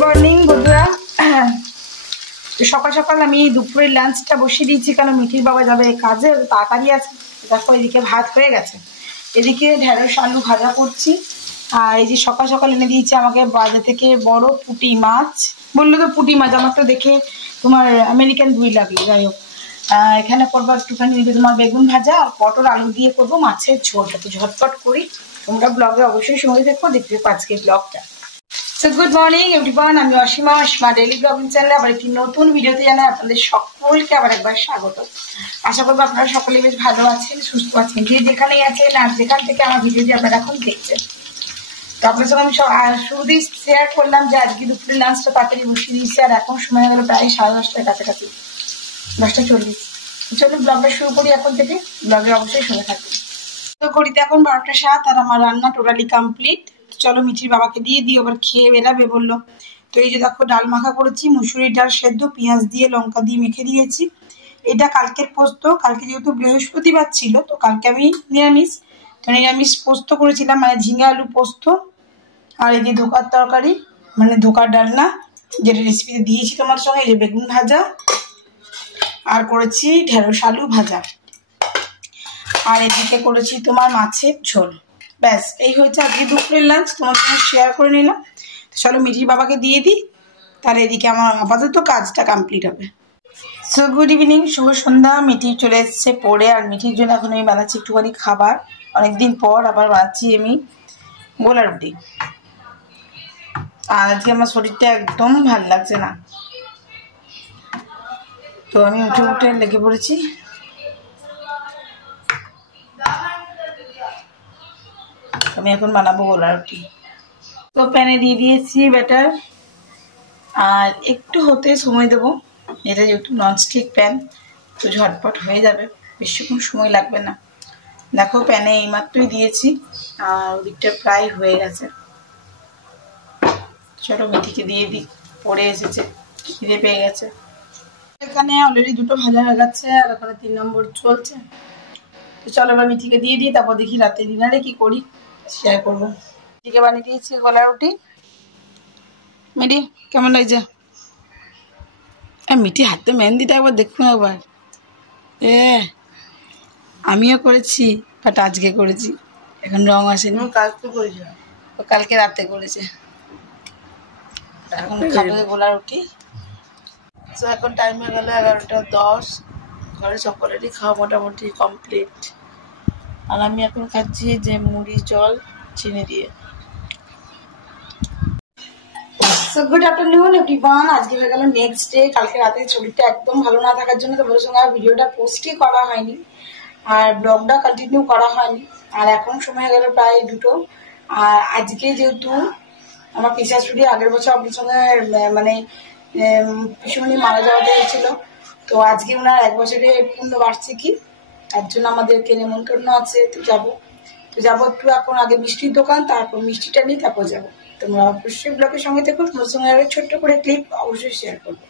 Morning বন্ধুরা। সকাল সকাল আমি দুপুরের লাঞ্চটা বসিয়ে দিয়েছি, কারণ মিঠির বাবা যাবে কাজে, তাড়াতাড়ি আছে। দেখো এদিকে ভাত হয়ে গেছে, এদিকে ঢেঁড়স আলু ভাজা করছি। আর এই যে সকাল সকাল এনে দিয়েছে আমাকে বাজার থেকে বড় পুঁটি মাছ। বললো তো পুঁটি মাছ, আমার তো দেখে তোমার আমেরিকান দুই লাগলো। যাই হোক, এখানে করবো একটুখানি তোমার বেগুন ভাজা আর পটল আলু দিয়ে করবো মাছের ঝোলটা। তো ঝটপট করি, তোমরা ব্লগে অবশ্যই সঙ্গে দেখো, দেখতে আজকের ব্লগটা। সো গুড মর্নিং এভরিওয়ান, আমি অসীমা ডেইলি ব্লগিং চ্যানেলে আবার একটি নতুন ভিডিওতে জানাই আপনাদের সকলকে আবার একবার স্বাগত। আশা করবো আপনারা সকলে বেশ ভালো আছেন, সুস্থ আছেন, যে যেখানেই আছেন আর যেখান থেকে আমার ভিডিওটি আপনারা এখন দেখছেন। তো আপনার সঙ্গে আমি শুরুতেই শেয়ার করলাম যে আজকে দুপুরের লাঞ্চটা তাড়াতাড়ি বসিয়ে দিয়েছি, আর এখন সময় হয়ে গেল প্রায় 10:30টার কাছাকাছি, 10:40। চলুন ব্লগটা শুরু করি এখন থেকে, ব্লগে অবশ্যই শুনে থাকবেন। তো ঘড়িতে এখন 12টা 7 আর আমার রান্না টোটালি কমপ্লিট। চলো মিঠির বাবাকে দিয়ে দিই, আবার খেয়ে বেরাবে বললো। তো এই যে দেখো ডাল মাখা করেছি, মুসুরির ডাল সেদ্ধ, পেঁয়াজ দিয়ে লঙ্কা দিয়ে মেখে দিয়েছি। এটা কালকের পোস্ত, কালকে যেহেতু বৃহস্পতিবার ছিল তো কালকে আমি নিরামিষ, তো নিরামিষ পোস্ত করেছিলাম, মানে ঝিঙে আলু পোস্ত। আর এই যে ধোকার তরকারি, মানে ধোকার ডালনা, যেটা রেসিপিতে দিয়েছি তোমার সঙ্গে। এই যে বেগুন ভাজা, আর করেছি ঢেঁড়স আলু ভাজা, আর এদিকে করেছি তোমার মাছের ঝোল। ব্যাস এই হয়েছে আজকে দুপুরের লাঞ্চ, তোমার সঙ্গে শেয়ার করে নিলাম। চলো মিঠির বাবাকে দিয়ে দিই, তাহলে এদিকে আমার আপাতত কাজটা কমপ্লিট হবে। সো গুড ইভিনিং, শুভ সন্ধ্যা। মিঠি চলে এসছে পড়ে, আর মিঠির জন্য এখন আমি বানাচ্ছি একটুখানি খাবার। অনেকদিন পর আবার বানাচ্ছি আমি গোলা রুটি। আর আজকে আমার শরীরটা একদম ভাল লাগছে না, তো আমি উঠে উঠে লেগে পড়েছি। আমি এখন বানাবো গোলা রুটি। তো প্যানে দিয়ে দিয়েছি ব্যাটার, আর একটু হতে সময় দেবো। এটা যেহেতু ননস্টিক প্যান, তো ঝটপট হয়ে যাবে, বেশিক্ষণ সময় লাগবে না। দেখো প্যানে এইমাত্রই দিয়েছি, আর ওদিকটা প্রায় হয়ে গেছে। চলো মিঠিকে দিয়ে দিই, পড়ে এসেছে, খিদে পেয়ে গেছে। এখানে অলরেডি দুটো ভাজা হয়ে গেছে, আর ওখানে 3 নম্বর চলছে। তো চলো এবার মিঠিকে দিয়ে দিই, তারপর দেখি রাতে ডিনারে কি করি শেয়ার করবো। মিঠিকে বানিয়ে দিয়েছি গোলা রুটি। মিঠি কেমন লাগছে? মিঠি হাতে মেহেন্দিটা একবার দেখুন একবার। আমিও করেছি, বাট আজকে করেছি, এখন রং আসেনি। কালকে করেছি, ও কালকে রাতে করেছে। এখন খাবে গোলা রুটি। তো এখন টাইম হয়ে গেল 11টা 10। ঘরে সকলেরই খাওয়া মোটামুটি কমপ্লিট, আর আমি এখন খাচ্ছি যে মুড়ি জল চিনি দিয়ে। সো গুড আফটারনুন এভরিওয়ান, আজকে হয়ে গেল নেক্সট ডে। কালকে রাতে শরীরটা একদম ভালো না থাকার জন্য তোমাদের সঙ্গে আর ভিডিওটা পোস্টই করা হয়নি, আর ব্লগটা কন্টিনিউ করা হয়নি। আর এখন সময় হয়ে গেল প্রায় 2টো। আর আজকে যেহেতু আমার পিসাশুড়ি আগের বছর আপনার সঙ্গে মানে পিসুমণি মারা যাওয়াতে হয়েছিল, তো আজকে ওনার 1 বছরের পূর্ণ বার্ষিকী, তার জন্য আমাদেরকে নেমন্তন্ন আছে। তো যাবো একটু এখন আগে মিষ্টির দোকান, তারপর মিষ্টিটা নিয়ে তারপর যাবো। তোমরা অবশ্যই ব্লগের সঙ্গে থেকো, তোমার সঙ্গে ছোট্ট করে ক্লিপ অবশ্যই শেয়ার করবো।